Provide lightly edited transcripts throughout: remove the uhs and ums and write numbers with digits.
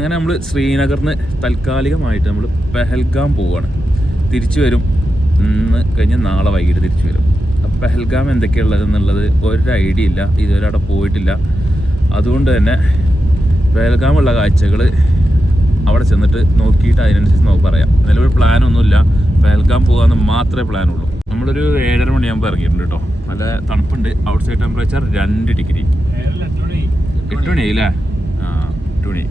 അങ്ങനെ നമ്മൾ ശ്രീനഗറിന് താൽക്കാലികമായിട്ട് നമ്മൾ പെഹൽഗാം പോവുകയാണ്. തിരിച്ചു വരും, ഇന്ന് കഴിഞ്ഞ് നാളെ വൈകിട്ട് തിരിച്ചു വരും. അപ്പോൾ പെഹൽഗാം എന്തൊക്കെയുള്ളതെന്നുള്ളത് ഒരു ഐഡിയ ഇല്ല, ഇതുവരെ അവിടെ പോയിട്ടില്ല. അതുകൊണ്ട് തന്നെ പെഹൽഗാമുള്ള കാഴ്ചകൾ അവിടെ ചെന്നിട്ട് നോക്കിയിട്ട് അതിനനുസരിച്ച് നമുക്ക് പറയാം. നിലവിൽ പ്ലാനൊന്നുമില്ല, പെഹൽഗാം പോകാമെന്ന് മാത്രമേ പ്ലാനുള്ളൂ. നമ്മളൊരു 7:30 മണിയാകുമ്പോൾ ഇറങ്ങിയിട്ടുണ്ട് കേട്ടോ. നല്ല തണുപ്പുണ്ട്. Out side temperature 2 degree. 8 മണിയായില്ലേ? 8 മണി.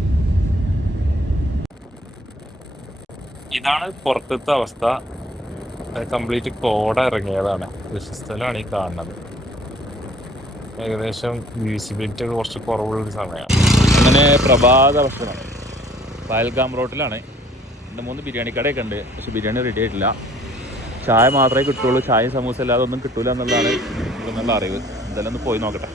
ഇതാണ് പുറത്തത്തെ അവസ്ഥ. കംപ്ലീറ്റ് കോട ഇറങ്ങിയതാണ്. കൃഷിസ്ഥലമാണ് ഈ കാണുന്നത്. ഏകദേശം വിസിബിലിറ്റി ഒക്കെ കുറച്ച് കുറവുള്ളൊരു സമയമാണ്. അങ്ങനെ പ്രഭാത ഭക്ഷണം പഹൽഗാം റോട്ടിലാണ്. 2-3 ബിരിയാണി കടയൊക്കെ ഉണ്ട്, പക്ഷെ ബിരിയാണി റെഡി ആയിട്ടില്ല. ചായ മാത്രമേ കിട്ടുള്ളൂ, ചായയും സമൂസ അല്ലാതെ ഒന്നും കിട്ടൂല എന്നുള്ളതാണ് എന്നുള്ള അറിവ്. എന്തായാലും ഒന്ന് പോയി നോക്കട്ടെ.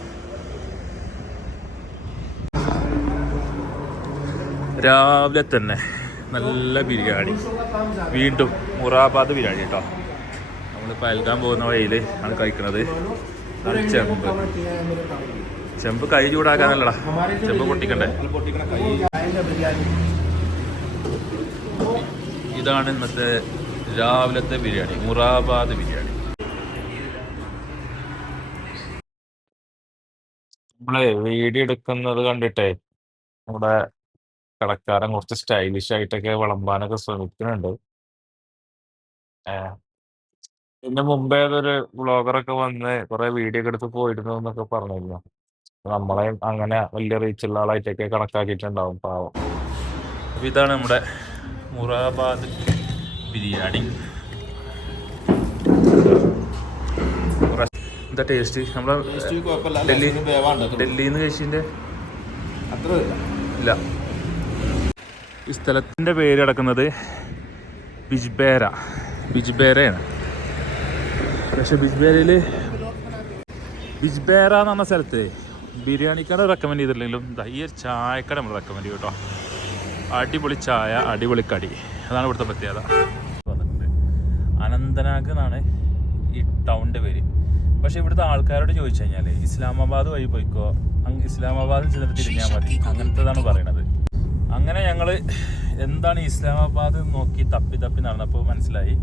രാവിലെ തന്നെ നല്ല ബിരിയാണി, വീണ്ടും മുറാബാദ് ബിരിയാണി കേട്ടോ. നമ്മൾ പഹൽഗാം പോകുന്ന വഴിയിൽ ആണ് കഴിക്കുന്നത്. ചെമ്പ് കൈ ചൂടാക്കാനല്ലടാ, ചെമ്പ് പൊട്ടിക്കണ്ടേ. ഇതാണ് ഇന്നത്തെ രാവിലത്തെ ബിരിയാണി, മുറാബാദ് ബിരിയാണി. നമ്മളെ വീഡിയോ എടുക്കുന്നത് കണ്ടിട്ടേ നമ്മുടെ കടക്കാരൻ കുറച്ച് സ്റ്റൈലിഷ് ആയിട്ടൊക്കെ വിളമ്പാനൊക്കെ ശ്രമിക്കുന്നുണ്ട്. ഇതിന്റെ മുമ്പേ ഏതൊരു വ്ളോഗറൊക്കെ വന്ന് കുറെ വീഡിയോ ഒക്കെ എടുത്ത് പോയിരുന്നു എന്നൊക്കെ പറഞ്ഞിരുന്നു. നമ്മളെ അങ്ങനെ വലിയ റീച്ചുള്ള ആളായിട്ടൊക്കെ കണക്കാക്കിയിട്ടുണ്ടാവും പാവം. അപ്പൊ ഇതാണ് നമ്മുടെ മുറാബാദ് ബിരിയാണി. എന്താ ടേസ്റ്റ്? നമ്മളെ ഡൽഹിന്ന് കഴിച്ചതിന്റെ അത്ര ഇല്ല. ഈ സ്ഥലത്തിന്റെ പേര് കിടക്കുന്നത് ബിജ്ബേരയാണ്. പക്ഷെ ബിജ്ബേരയില് ബിജ്ബേര എന്ന് പറഞ്ഞ സ്ഥലത്ത് ബിരിയാണിക്കട റെക്കമെൻഡ് ചെയ്തിട്ടില്ലെങ്കിലും ഈ ഒരു ചായക്കട നമ്മൾ റെക്കമെൻഡ് ചെയ്യും കേട്ടോ. അടിപൊളി ചായ, അടിപൊളി കടി, അതാണ് ഇവിടുത്തെ പ്രത്യേകത. വന്നിട്ടുണ്ട്. അനന്തനാഗ് എന്നാണ് ഈ ടൗണിൻ്റെ പേര്. പക്ഷെ ഇവിടുത്തെ ആൾക്കാരോട് ചോദിച്ചു കഴിഞ്ഞാൽ ഇസ്ലാമാബാദ് വഴി പോയിക്കോ, ഇസ്ലാമാബാദിൽ ചെന്നിട്ട് തിരിഞ്ഞാൽ മതി, അങ്ങനത്തേതാണ് പറയണത്. അങ്ങനെ ഞങ്ങൾ എന്താണ് ഇസ്ലാമാബാദ് നോക്കി തപ്പി നടന്നപ്പോൾ മനസ്സിലായി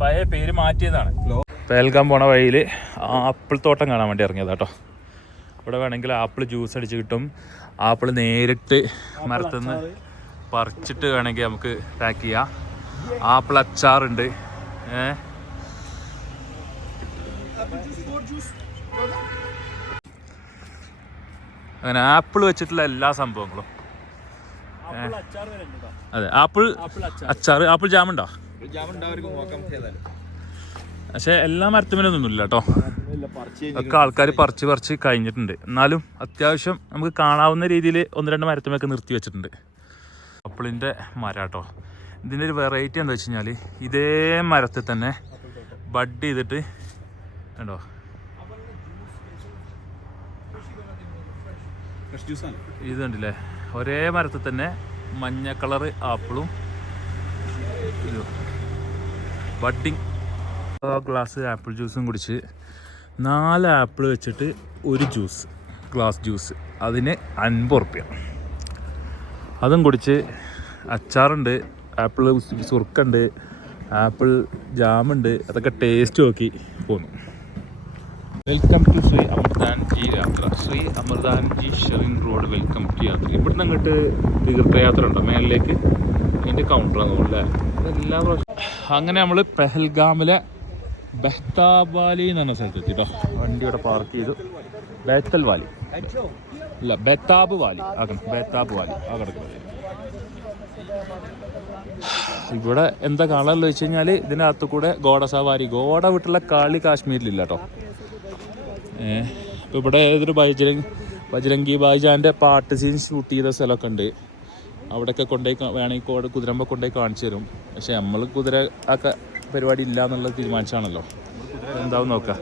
പഴയ പേര് മാറ്റിയതാണ്. പെഹൽഗാം പോണ വഴിയിൽ ആപ്പിൾ തോട്ടം കാണാൻ വേണ്ടി ഇറങ്ങിയതാ കേട്ടോ. ഇവിടെ വേണമെങ്കിൽ ആപ്പിൾ ജ്യൂസ് അടിച്ച് കിട്ടും. ആപ്പിൾ നേരിട്ട് മരത്തുനിന്ന് പറിച്ചിട്ട് വേണമെങ്കിൽ നമുക്ക് പാക്ക് ചെയ്യാം. ആപ്പിൾ അച്ചാറുണ്ട്. അങ്ങനെ ആപ്പിൾ വെച്ചിട്ടുള്ള എല്ലാ സംഭവങ്ങളും. അതെ, ആപ്പിൾ അച്ചാർ, ആപ്പിൾ ജാമുണ്ടോ? പക്ഷെ എല്ലാ മരത്തുമേലൊന്നും ഇല്ല കേട്ടോ. ഒക്കെ ആൾക്കാർ പറിച്ച് കഴിഞ്ഞിട്ടുണ്ട്. എന്നാലും അത്യാവശ്യം നമുക്ക് കാണാവുന്ന രീതിയിൽ 1-2 മരത്തുമൊക്കെ നിർത്തി വെച്ചിട്ടുണ്ട്. ആപ്പിളിൻ്റെ മരം കേട്ടോ. ഇതിൻ്റെ ഒരു വെറൈറ്റി എന്താ വെച്ച് കഴിഞ്ഞാൽ ഇതേ മരത്തിൽ തന്നെ ബഡ് ചെയ്തിട്ട് കണ്ടോ, ഇത് കണ്ടില്ലേ, ഒരേ മരത്തിൽ തന്നെ മഞ്ഞ കളറ് ആപ്പിളും ഇത് ബഡിങ്. ഗ്ലാസ് ആപ്പിൾ ജ്യൂസും കുടിച്ച് 4 ആപ്പിൾ വെച്ചിട്ട് ഒരു ജ്യൂസ്, ഗ്ലാസ് ജ്യൂസ്, അതിന് 50 റുപ്യ. അതും കുടിച്ച് അച്ചാറുണ്ട്, ആപ്പിൾ സുർക്കുണ്ട്, ആപ്പിൾ ജാമുണ്ട്, അതൊക്കെ ടേസ്റ്റ് നോക്കി പോന്നു. വെൽക്കം ടു ശ്രീ അമൃതാൻജി യാത്ര. Shri Amritanji sharing road welcome to യാത്ര. ഇവിടുന്ന് അങ്ങോട്ട് തീർത്ഥയാത്ര ഉണ്ടോ മേലിലേക്ക്? അതിൻ്റെ കൗണ്ടറാണ് തോന്നുന്നു അല്ലേ? എല്ലാ പ്രാവശ്യം. അങ്ങനെ നമ്മൾ പെഹൽഗാമിലെ ബെഹ്താബ് വാലി എന്ന് പറഞ്ഞ സ്ഥലത്ത് എത്തിട്ടോ. വണ്ടി ഇവിടെ പാർക്ക് ചെയ്തു. ബേത്തൽ വാലി അല്ല, ബെഹ്താബ് വാലി ആക്കണം. ബെഹ്താബ് വാലി ആ കിടക്കുന്നത്. ഇവിടെ എന്താ കാണാമെന്ന് വെച്ച് കഴിഞ്ഞാൽ ഇതിനകത്ത് കൂടെ ഗോഡ സവാരി, ഗോഡ വിട്ടുള്ള കളി കാശ്മീരിലില്ല കേട്ടോ. ഇപ്പോൾ ഇവിടെ ഏതൊരു ബജ്രംഗി ഭായിജാൻ്റെ പാട്ട് സീൻ ഷൂട്ട് ചെയ്ത സ്ഥലമൊക്കെ ഉണ്ട്. അവിടെയൊക്കെ കൊണ്ടുപോയി വേണമെങ്കിൽ കുതിരമ്പ കൊണ്ടുപോയി കാണിച്ചു തരും. പക്ഷെ നമ്മൾ കുതിര ഒക്കെ പരിപാടി ഇല്ല എന്നുള്ളത് തീരുമാനിച്ചാണല്ലോ. എന്താവും നോക്കാം.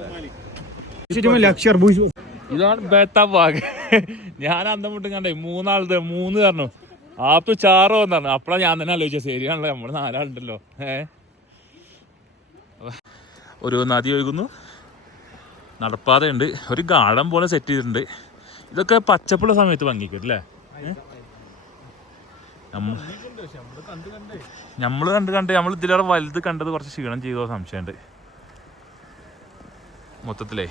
ഇതാണ് ബേത്താബ് ബാഗ്. ഞാൻ അന്തം വിട്ടും കണ്ടേ 3 പറഞ്ഞു. ആപ്പ് 4 വന്നാണ്. അപ്പോഴാണ് ഞാൻ തന്നെ ആലോചിച്ചത്, ശരിയാണല്ലോ നമ്മൾ 4 ആളുണ്ടല്ലോ. ഒരു നദി ഒഴുകുന്നു, നടപ്പാതയുണ്ട്, ഒരു ഗാർഡൻ പോലെ സെറ്റ് ചെയ്തിട്ടുണ്ട്. ഇതൊക്കെ പച്ചപ്പുള്ള സമയത്ത് ഭംഗിക്കും അല്ലേ? നമ്മൾ നമ്മൾ ഇതിലേറെ വലുത് കണ്ടത് കുറച്ച് ക്ഷീണം ചെയ്തോ സംശയമുണ്ട് മൊത്തത്തിലേ.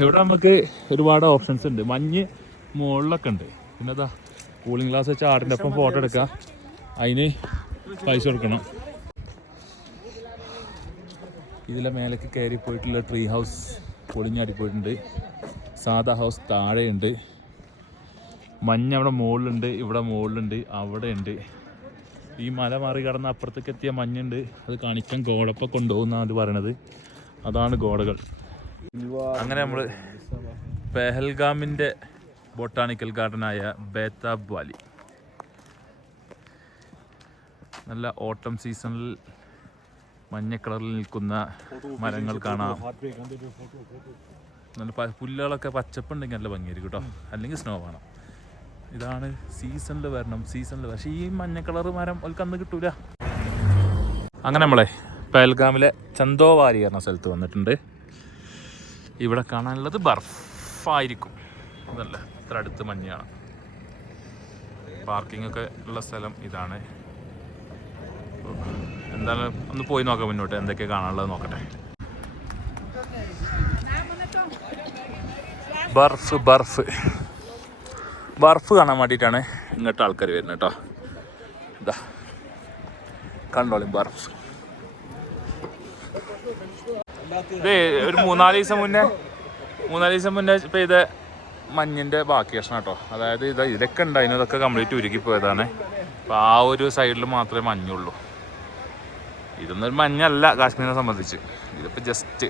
ഇവിടെ നമുക്ക് ഒരുപാട് ഓപ്ഷൻസ് ഉണ്ട്. മഞ്ഞ് മുകളിലൊക്കെ ഉണ്ട്. പിന്നെ അതാ കൂളിംഗ് ഗ്ലാസ് വെച്ച് ആടിൻ്റെ ഒപ്പം ഫോട്ടോ എടുക്കാം. അതിന് പൈസ കൊടുക്കണം. ഇതിലെ മേലേക്ക് കയറി പോയിട്ടുള്ള ട്രീ ഹൗസ് പൊളിഞ്ഞാടിപ്പോയിട്ടുണ്ട്. സാധാ ഹൗസ് താഴെയുണ്ട്. മഞ്ഞ് അവിടെ മുകളിലുണ്ട്, ഇവിടെ മുകളിലുണ്ട്, അവിടെ ഉണ്ട്. ഈ മല മാറി കടന്ന് അപ്പുറത്തേക്ക് എത്തിയ മഞ്ഞുണ്ട്. അത് കാണിക്കാൻ ഗോഡപ്പം കൊണ്ടുപോകുന്നതാണ് അത് പറയണത്. അതാണ് ഗോഡകൾ. അങ്ങനെ നമ്മൾ പെഹൽഗാമിൻ്റെ ബൊട്ടാണിക്കൽ ഗാർഡനായ ബേതാബ് വാലി. നല്ല ഓട്ടം സീസണിൽ മഞ്ഞ കളറിൽ നിൽക്കുന്ന മരങ്ങൾ കാണാം. നല്ല പുല്ലുകളൊക്കെ പച്ചപ്പുണ്ടെങ്കിൽ നല്ല ഭംഗിയായിരിക്കും കേട്ടോ. അല്ലെങ്കിൽ സ്നോ വേണം. ഇതാണ് സീസണിൽ വരണം, സീസണിൽ. പക്ഷേ ഈ മഞ്ഞ കളറ് മരം അന്ന് കിട്ടൂല. അങ്ങനെ നമ്മളെ പെഹൽഗാമിലെ ചന്തോവാരി എന്ന സ്ഥലത്ത് വന്നിട്ടുണ്ട്. ഇവിടെ കാണാനുള്ളത് ബർഫായിരിക്കും. അതല്ല, ഇത്ര അടുത്ത് മഞ്ഞാണ്. പാർക്കിംഗ് ഒക്കെ ഉള്ള സ്ഥലം ഇതാണ്. എന്തായാലും ഒന്ന് പോയി നോക്കാം മുന്നോട്ട്, എന്തൊക്കെ കാണാനുള്ളത് നോക്കട്ടെ. ബർഫ് കാണാൻ വേണ്ടിയിട്ടാണ് ഇങ്ങോട്ട് ആൾക്കാർ വരുന്നത് കേട്ടോ. ഇതാ കണ്ടോളും ബർഫ്. ഇത് ഒരു മൂന്നാല് ദിവസം മുന്നേ പെയ്ത മഞ്ഞിൻ്റെ ബാക്കി കഷ്ണം കേട്ടോ. അതായത് ഇതൊക്കെ ഉണ്ടായിരുന്നു, ഇതൊക്കെ കംപ്ലീറ്റ് ഉരുകിപ്പോയതാണ്. അപ്പോൾ ആ ഒരു സൈഡിൽ മാത്രമേ മഞ്ഞുള്ളൂ. ഇതൊന്നും ഒരു മഞ്ഞല്ല കാശ്മീരിനെ സംബന്ധിച്ച്. ഇതിപ്പോൾ ജസ്റ്റ്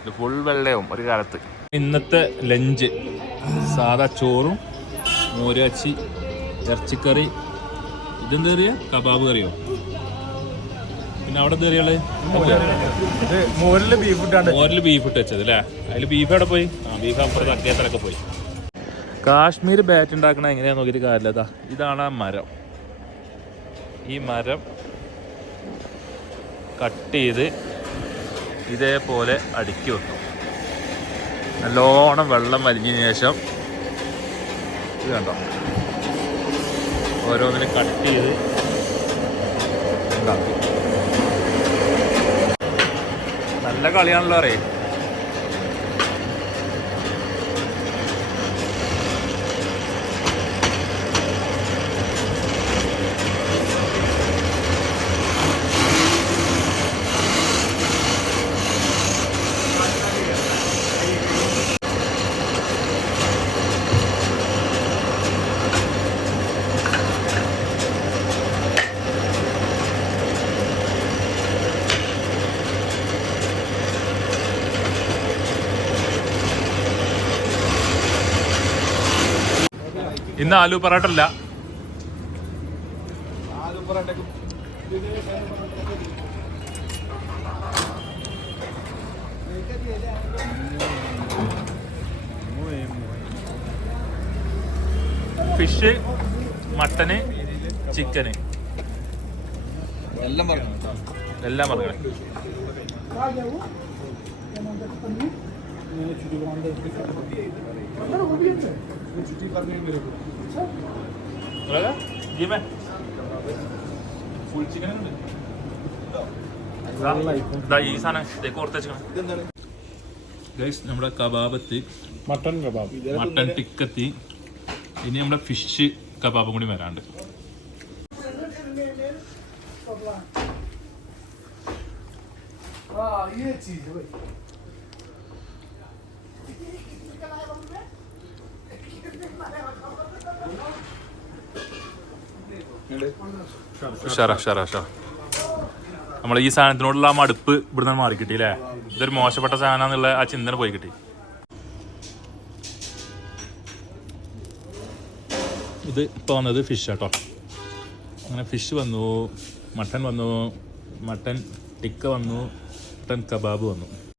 ഇത് ഫുൾ വെള്ളയാവും ഒരു കാലത്ത്. ഇന്നത്തെ ലഞ്ച് സാധാ ചോറും മോരാച്ചി, ഇറച്ചിക്കറി, ഇതെന്താ പറയുക, കബാബ് കറിയോ. പിന്നെ അവിടെ എന്താ കറികള്? മോരിൽ ബീഫ് ഇട്ട് വെച്ചത് അല്ലേ. അതിൽ ബീഫ് എവിടെ പോയി? ബീഫ് അപ്പുറത്ത് അക്കേത്തലൊക്കെ പോയി. കാശ്മീർ ബാറ്റ് ഉണ്ടാക്കണ എങ്ങനെയാന്ന് നോക്കിയിട്ട് കാര്യമില്ല. ഇതാണ് ആ മരം. ഈ മരം കട്ട് ചെയ്ത് ഇതേപോലെ അടുക്കി വെക്കും. നല്ലോണം വെള്ളം വലിഞ്ഞതിന് ശേഷം ഇത് കണ്ടോ, ഓരോന്നിനെ കട്ട് ചെയ്ത് ഉണ്ടാക്കും. നല്ല കളിയാണല്ലോ അറിയാം. ഇന്ന് ആലു പൊറോട്ട അല്ല, ഫിഷ്, മട്ടന്, ചിക്കന് എല്ലാം പറഞ്ഞു. ഈ സാധനം നമ്മുടെ കബാബെത്തി, മട്ടൻ ടിക്കെത്തി. ഇനി നമ്മുടെ ഫിഷ് കബാബും കൂടി വരാണ്ട്. നമ്മൾ ഈ സാധനത്തിനോടുള്ള ആ മടുപ്പ് ഇവിടുന്ന് മാറി കിട്ടി അല്ലേ. ഇതൊരു മോശപ്പെട്ട സാധനം എന്നുള്ള ആ ചിന്തന പോയി കിട്ടി. ഇത് ഇപ്പോൾ വന്നത് ഫിഷ് കേട്ടോ. അങ്ങനെ ഫിഷ് വന്നു, മട്ടൻ വന്നു, മട്ടൻ ടിക്ക വന്നു, മട്ടൻ കബാബ് വന്നു.